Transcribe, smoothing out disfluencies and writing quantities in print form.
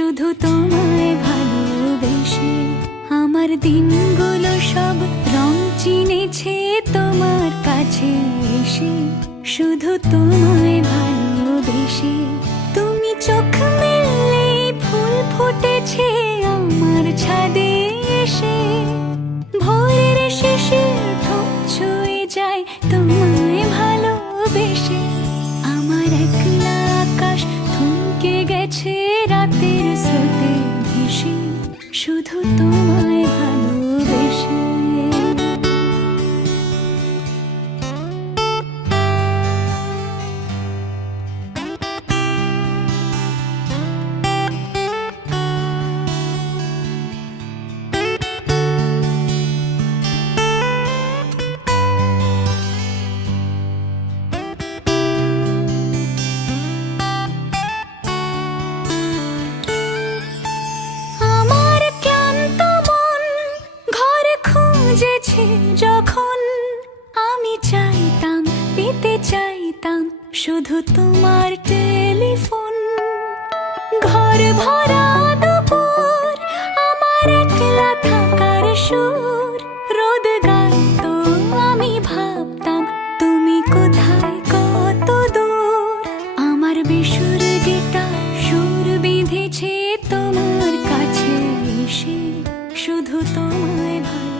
শুধু তোমায় ভালোবেসে। আমার দিনগুলো সব রং চিনেছে তোমার কাছে এসে, শুধু তোমায় ভালোবেসে। তুমি চোখ মেললে ফুল ফুটেছে আমার ছাদে এসে, ভোরের শিশির ঠোঁট ছুঁয়ে যায় তোমায় ভালোবেসে। আমার একলা আকাশ থমকে গেছে রাতের স্রোতে ভেসে, শুধু তোমায় ভালোবেসে। যখন আমি চাইতাম, পেতে চাইতাম শুধু তোমার টেলিফোন। ঘর ভরা দুপুর, আমার একলা থাকার সুর, রোদ গাইতো আমি ভাবতাম তুমি কোথায় কত দূর। আমার বেসুর গিটার সুর বেঁধেছে তোমার কাছে এসে, শুধু তোমায় ভালো